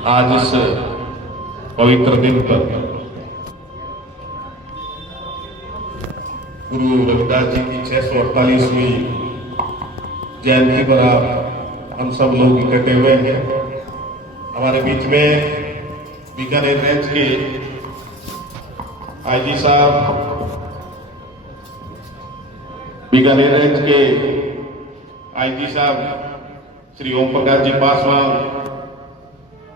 आज इस पवित्र दिन पर गुरु रविदास जी की 648वीं जयंती पर आप हम सब लोग इकट्ठे हुए हैं। हमारे बीच में बीकानेर रेंज के आईजी साहब, बीकानेर रेंज के आईजी साहब श्री ओम प्रकाश जी पासवान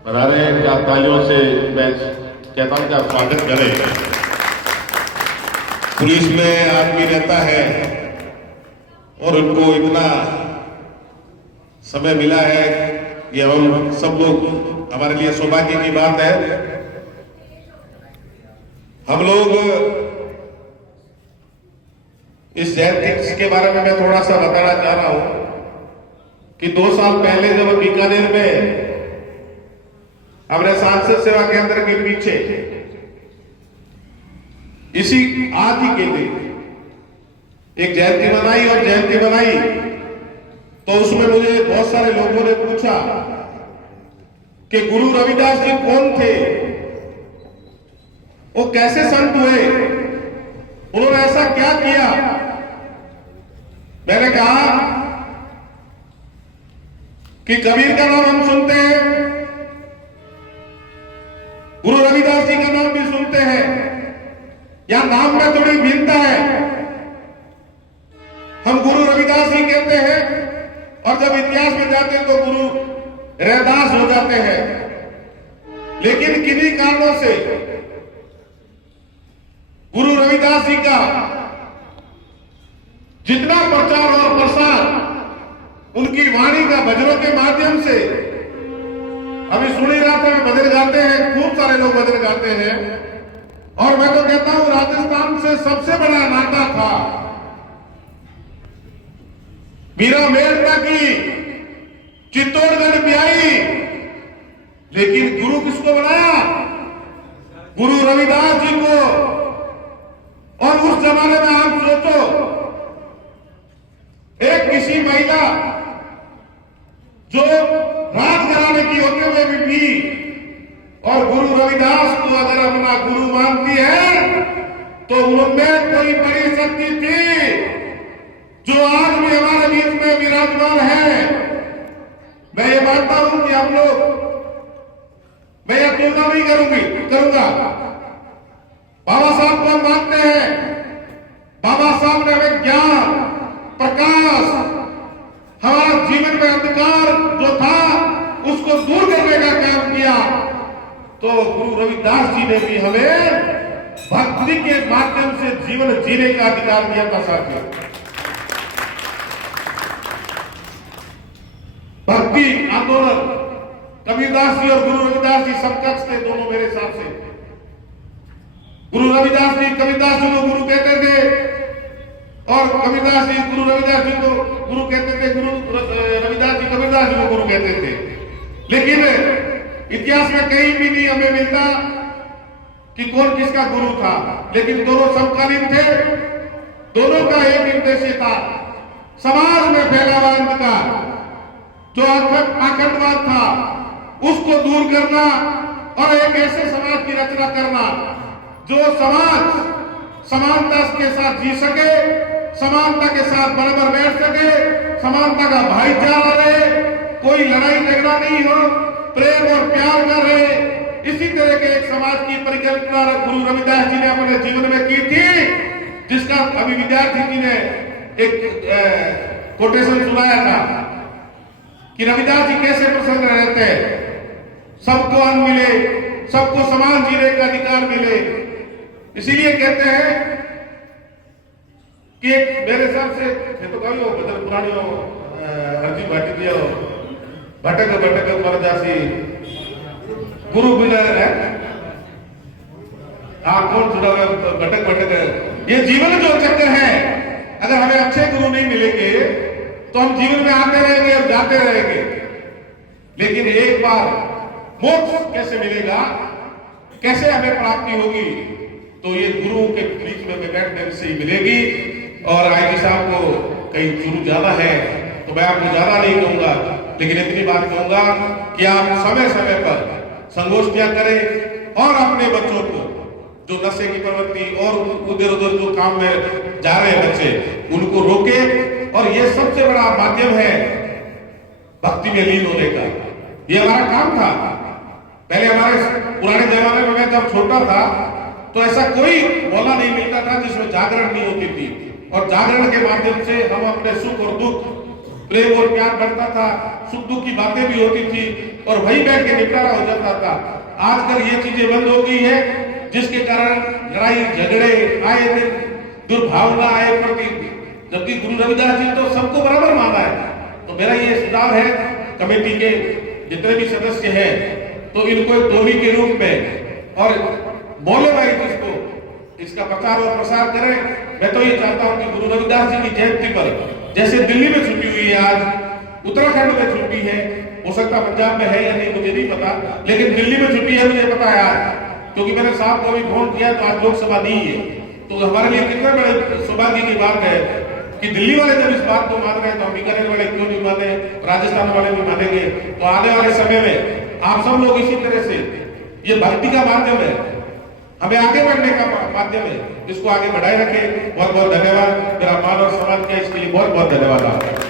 बना रहे हैं। क्या तालियों से मैं कहता हूं कि आप स्वागत करें। पुलिस में आदमी रहता है और उनको इतना समय मिला है, ये हम सब लोग हमारे लिए सौभाग्य की बात है। हम लोग इस जयंती के बारे में मैं थोड़ा सा बताना चाह रहा हूं कि 2 साल पहले जब बीकानेर में हमने सांसद सेवा केंद्र के पीछे इसी आज ही के दिन एक जयंती बनाई और जयंती बनाई तो उसमें मुझे बहुत सारे लोगों ने पूछा कि गुरु रविदास जी कौन थे, वो कैसे संत हुए, उन्होंने ऐसा क्या किया। मैंने कहा कि कबीर का नाम हम सुनते हैं, गुरु रविदास जी का नाम भी सुनते हैं, यहां नाम में थोड़ी भिन्नता है। हम गुरु रविदास जी कहते हैं और जब इतिहास में जाते हैं तो गुरु रैदास हो जाते हैं। लेकिन किन्हीं कारणों से गुरु रविदास जी का जितना प्रचार और प्रसार उनकी वाणी का भजनों के माध्यम से, अभी सुन ही रहा था, भजन गाते हैं, खूब सारे लोग भजन गाते हैं। और मैं तो कहता हूं राजस्थान से सबसे बड़ा नाता था मीरा मेड़ता की चित्तौड़गढ़ में आई, लेकिन गुरु किसको बनाया? गुरु रविदास जी को। और उस जमाने में आप सोचो, एक किसी महिला जो राजघराने की होते हुए भी और गुरु रविदास को अगर अपना गुरु मानती है तो उनमें कोई बड़ी शक्ति थी जो आज भी हमारे बीच में विराजमान है। मैं ये मानता हूं कि हम लोग, मैं यह तुलना नहीं करूंगा। बाबा साहब को हम मानते हैं, बाबा साहब ने हमें ज्ञान, प्रकाश, हमारा जीवन में अंधकार जो था उसको दूर करने का काम किया। तो गुरु रविदास जी ने भी हमें भक्ति के माध्यम से जीवन जीने का अधिकार दिया था। साथियों, भक्ति आंदोलन कबीरदास जी और गुरु रविदास जी समकक्ष थे दोनों मेरे हिसाब से। गुरु रविदास जी कबीरदास जी को गुरु कहते थे और कबीरदास जी गुरु रविदास जी को गुरु कहते थे, गुरु रविदास जी कबीरदास जी को गुरु कहते थे। लेकिन इतिहास में कहीं भी नहीं हमें मिलता कि कौन किसका गुरु था, लेकिन दोनों समकालीन थे। दोनों का एक उद्देश्य था, समाज में फैला हुआ अंधकार जो आखंडवाद था उसको दूर करना और एक ऐसे समाज की रचना करना जो समाज समानता के साथ जी सके, समानता के साथ बराबर बैठ सके, समानता का भाईचारा रहे, कोई लड़ाई झगड़ा नहीं हो, प्रेम और प्यार का रहे। इसी तरह के एक समाज की परिकल्पना गुरु रविदास जी ने अपने जीवन में की थी, जिसका अभी विद्यार्थी जी ने एक कोटेशन सुनाया था कि रविदास जी कैसे प्रसन्न रहते हैं, सबको अन्न मिले, सबको समान जीने का अधिकार मिले। इसीलिए कहते हैं कि एक मेरे हिसाब से तो कहो बदल पुरानी हो अर्जी भाटी दिया हो, भटक भटक मर जासी गुरु बिना है। कौन जुड़ा हुआ भटक भटक, ये जीवन जो चक्कर है। अगर हमें अच्छे गुरु नहीं मिलेंगे तो हम जीवन में आते रहेंगे और जाते रहेंगे। लेकिन एक बार मोक्ष कैसे मिलेगा, कैसे हमें प्राप्ति होगी, तो ये गुरु के बीच में बैठने से ही मिलेगी। और आईजी साहब को कहीं शुरू ज्यादा है तो मैं आपको ज्यादा नहीं कहूंगा, लेकिन इतनी बात कहूंगा कि आप समय समय पर संगोष्ठियां करें और अपने बच्चों को जो नशे की प्रवृत्ति और उधर उधर जो काम में जा रहे हैं बच्चे, उनको रोके। और ये सबसे बड़ा माध्यम है भक्ति में लीन होने का। ये हमारा काम था। पहले हमारे पुराने जमाने में मैं जब छोटा था तो ऐसा कोई मौला नहीं मिलता था जिसमें जागरण नहीं होती थी, और जागरण के माध्यम से हम अपने सुख और दुख, प्रेम और प्यार बढ़ता था, सुख दुख की बातें भी होती थी और वहीं बैठ के निपटारा हो जाता था। आजकल ये चीजें बंद हो गई है, जिसके कारण लड़ाई झगड़े आए दिन, दुर्भावना आए प्रति, जबकि गुरु रविदास जी तो सबको बराबर माना है। तो मेरा ये सुझाव है कमेटी के जितने भी सदस्य हैं, तो इनको एक टोली के रूप में और बोले भाई जिसको इसका प्रचार और प्रसार करें। मैं तो ये चाहता हूं कि गुरु रविदास जी की जयंती पर जैसे दिल्ली में छुट्टी हुई है, आज उत्तराखंड में छुट्टी है, हो सकता पंजाब में है या नहीं मुझे नहीं पता, लेकिन दिल्ली में छुट्टी है मुझे पता है आज, क्योंकि मैंने साहब को अभी फोन किया तो आज लोकसभा नहीं है। तो हमारे लिए कितने बड़े सौभाग्य की बात है कि दिल्ली वाले जब इस बात को मान रहे हैं तो हम बीकानेर वाले क्यों नहीं माने, राजस्थान वाले भी मानेंगे। तो आने वाले समय में आप सब लोग इसी तरह से, ये भक्ति का माध्यम है, हमें आगे बढ़ने का माध्यम है, इसको आगे बढ़ाए रखें। बहुत बहुत धन्यवाद। मेरा मान और सम्मान किया इसके लिए बहुत बहुत धन्यवाद आपका।